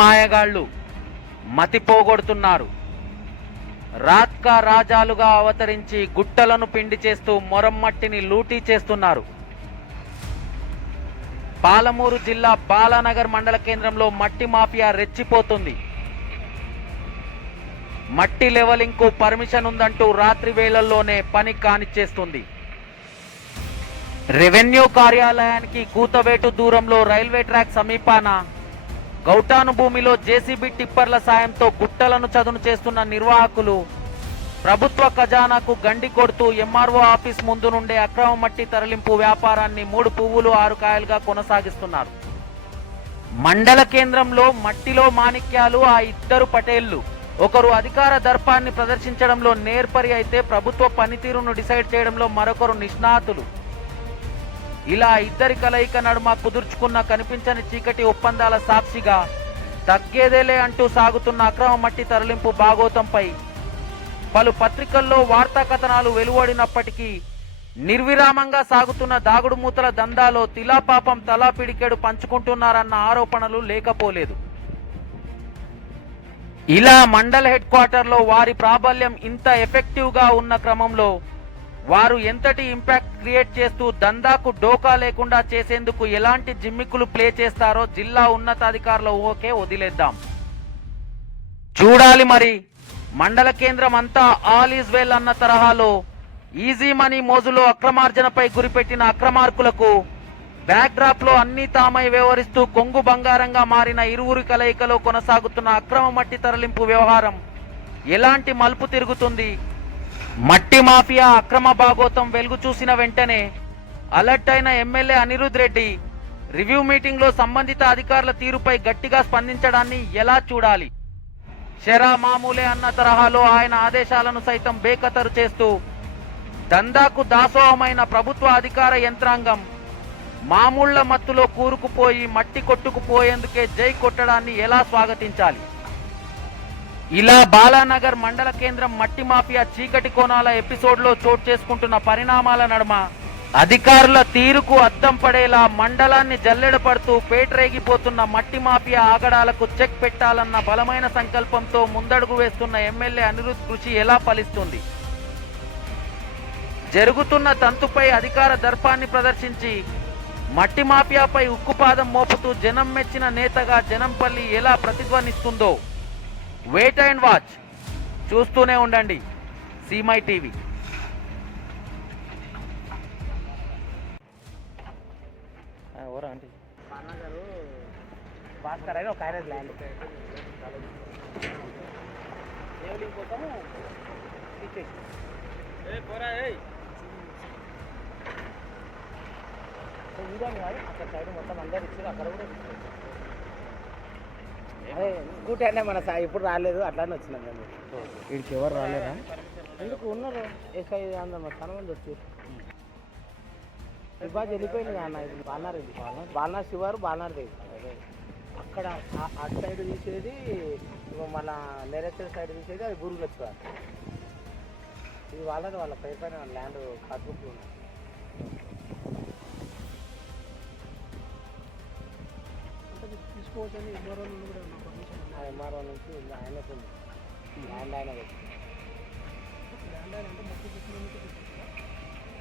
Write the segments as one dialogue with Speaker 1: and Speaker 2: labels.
Speaker 1: మాయగాళ్ళు మతిపోగొడుతున్నారు రాత్కా రాజాలుగా అవతరించి గుట్టలను పిండి చేస్తూ మొరమ్మట్టిని లూటీ చేస్తున్నారు. పాలమూరు జిల్లా బాలానగర్ మండల కేంద్రంలో మట్టి మాఫియా రెచ్చిపోతుంది. మట్టి లెవలింగ్కు పర్మిషన్ ఉందంటూ రాత్రి వేళల్లోనే పని కానిచ్చేస్తుంది. రెవెన్యూ కార్యాలయానికి కూతవేటు దూరంలో రైల్వే ట్రాక్ సమీపాన గౌటాను భూమిలో జేసీబీ టిప్పర్ల సాయంతో గుట్టలను చదును చేస్తున్న నిర్వాహకులు ప్రభుత్వ ఖజానాకు గండి కొడుతూ ఎంఆర్ఓ ఆఫీస్ ముందు నుండే అక్రమ మట్టి తరలింపు వ్యాపారాన్ని మూడు పువ్వులు ఆరు కాయలుగా కొనసాగిస్తున్నారు. మండల కేంద్రంలో మట్టిలో మాణిక్యాలు ఆ ఇద్దరు పటేళ్ళు. ఒకరు అధికార దర్పాన్ని ప్రదర్శించడంలో నేర్పరి అయితే ప్రభుత్వ పనితీరును డిసైడ్ చేయడంలో మరొకరు నిష్ణాతులు. ఇలా ఇద్దరి కలయిక నడుమ కుదుర్చుకున్న కనిపించని చీకటి ఒప్పందాల సాక్షిగా తగ్గేదేలే అంటూ సాగుతున్న అక్రమ మట్టి తరలింపు బాగోతంపై పలు పత్రికల్లో వార్తా కథనాలు వెలువడినప్పటికీ నిర్విరామంగా సాగుతున్న దాగుడు మూతల దందాలో తిలాపాపం తలా పిడికెడు పంచుకుంటున్నారన్న ఆరోపణలు లేకపోలేదు. ఇలా మండల హెడ్ క్వార్టర్లో వారి ప్రాబల్యం ఇంత ఎఫెక్టివ్గా ఉన్న క్రమంలో వారు ఎంతటి ఇంపాక్ట్ క్రియేట్ చేస్తూ దందాకు డోకా లేకుండా చేసేందుకు ఎలాంటి జిమ్మిక్కులు ప్లే చేస్తారో జిల్లా ఉన్నతాధికారుల ఓకే వదిలేద్దాం. చూడాలి మరి. మండల కేంద్రం అంతా ఆల్ ఈజ్ వెల్ అన్న తరహాలో ఈజీ మనీ మోజులో అక్రమార్జనపై గురిపెట్టిన అక్రమార్కులకు బ్యాక్ డ్రాప్లో అన్ని తామై వ్యవహరిస్తూ కొంగు బంగారంగా మారిన ఇరువురి కలయికలో కొనసాగుతున్న అక్రమ మట్టి తరలింపు వ్యవహారం ఎలాంటి మలుపు తిరుగుతుంది? మట్టి మాఫియా అక్రమ భాగోతం వెలుగు చూసిన వెంటనే అలర్ట్ అయిన ఎమ్మెల్యే అనిరుద్ రెడ్డి రివ్యూ మీటింగ్లో సంబంధిత అధికారుల తీరుపై గట్టిగా స్పందించడాన్ని ఎలా చూడాలి? షెరా మామూలే అన్న తరహాలో ఆయన ఆదేశాలను సైతం బేఖతరు చేస్తూ దందాకు దాసోహమైన ప్రభుత్వ అధికార యంత్రాంగం మామూళ్ళ మత్తులో కూరుకుపోయి మట్టి కొట్టుకుపోయేందుకే జై కొట్టడాన్ని ఎలా స్వాగతించాలి? ఇలా బాలానగర్ మండల కేంద్రం మట్టి మాఫియా చీకటి కోణాల ఎపిసోడ్లో చోటు చేసుకుంటున్న పరిణామాల నడుమ అధికారుల తీరుకు అద్దం పడేలా మండలాన్ని జల్లెడపడుతూ పేటరేగిపోతున్న మట్టి మాఫియా ఆగడాలకు చెక్ పెట్టాలన్న బలమైన సంకల్పంతో ముందడుగు వేస్తున్న ఎమ్మెల్యే అనిరుద్ కృషి ఎలా ఫలిస్తుంది? జరుగుతున్న తంతుపై అధికార దర్పాన్ని ప్రదర్శించి మట్టి మాఫియాపై ఉక్కుపాదం మోపుతూ జనం మెచ్చిన నేతగా జనంపల్లి ఎలా ప్రతిధ్వనిస్తుందో వెయిట్ అండ్ వాచ్ చూస్తూనే ఉండండి. సీమై టీవీ ఎవరా
Speaker 2: భాస్కర్ ఒక ఆయన ల్యాండ్ ఇచ్చేసి. కాదు అక్కడ సైడ్ మొత్తం అందరు ఇచ్చారు. అక్కడ కూడా స్కూటీ అంటే మన సా- ఇప్పుడు రాలేదు అట్లానే వచ్చినాం మేము.
Speaker 1: వీడికి ఎవరు రాలేరా?
Speaker 2: ఎందుకు ఉన్నారు? ఎస్ఐ అందరు చాలా మంది వచ్చారు ఇబ్బాజ్ వెళ్ళిపోయింది అన్న ఇది బాలనార్ ఇది బాలనార్ శివారు బాలనార్ దేవి అక్కడ అటు సైడ్ తీసేది మన నేరేశ్వర సైడ్ తీసేది అది గురువులు వచ్చేవారు ఇది వాళ్ళది వాళ్ళ పై పైన ల్యాండ్ పాస్బుక్ ఉంది? తీసుకోవచ్చని ఎంఆర్ఓ నుంచి ఉంది. ఆయనకు ఉంది. ల్యాండ్ ఆయన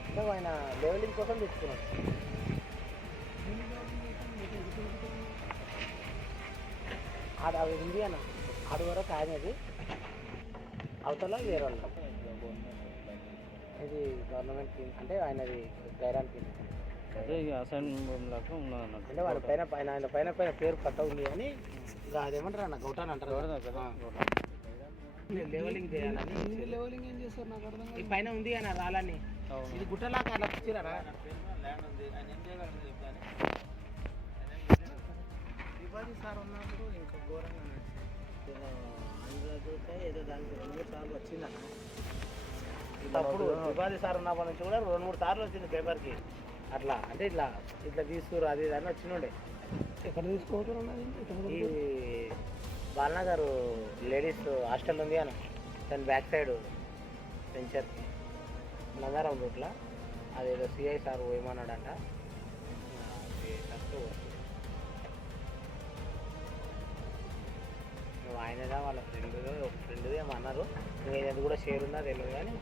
Speaker 2: అంటే ఆయన లెవెలింగ్ కోసం తెచ్చుకున్నాడు ఆడ అవి ఉంది అన్న. ఆడు వరకు ఆయనది అవతల వేరే వాళ్ళు ఇది గవర్నమెంట్ అంటే ఆయనది గైరాన్ కింద
Speaker 1: అదే అసైన్మెంట్ ఉన్నదన్నట్టు
Speaker 2: అంటే వాడి పైన పైన ఆయన పైన పైన పేరు పట్ట ఉంది అని ఇక అదేమంటారు అన్న గౌటాన్ అంటారు కదా. లెవెలింగ్ చేయాలని. లెవెలింగ్ ఏం చేస్తారు నాకు అర్థం ఈ పైన ఉంది అన్న రాలని ఇది గుట్టలాగా అలా ఇచ్చిరా శివాజీ సార్ ఉన్నప్పుడు ఇంకా ఘోరంగా అందులో ఏదో దానికి రెండు మూడు సార్లు వచ్చిందన్న. అప్పుడు శివాజీ సార్ ఉన్నప్పటి నుంచి కూడా రెండు మూడు సార్లు వచ్చింది పేపర్కి అట్లా అంటే ఇట్లా ఇట్లా తీసుకురు అది ఇది అని వచ్చినుండే ఎక్కడ తీసుకోవచ్చు ఈ బాలనగర్ లేడీస్ హాస్టల్ ఉంది అని దాని బ్యాక్ సైడ్ వెంచర్ నందారం రూట్లో అదేదో సిఐ సార్ పోయమన్నాడంట. ఫస్ట్ ఆయనదా వాళ్ళ ఫ్రెండ్ ఒక ఫ్రెండ్ ఏమన్నారు ఏదైనా కూడా షేర్ ఉందా తెలియదు కానీ.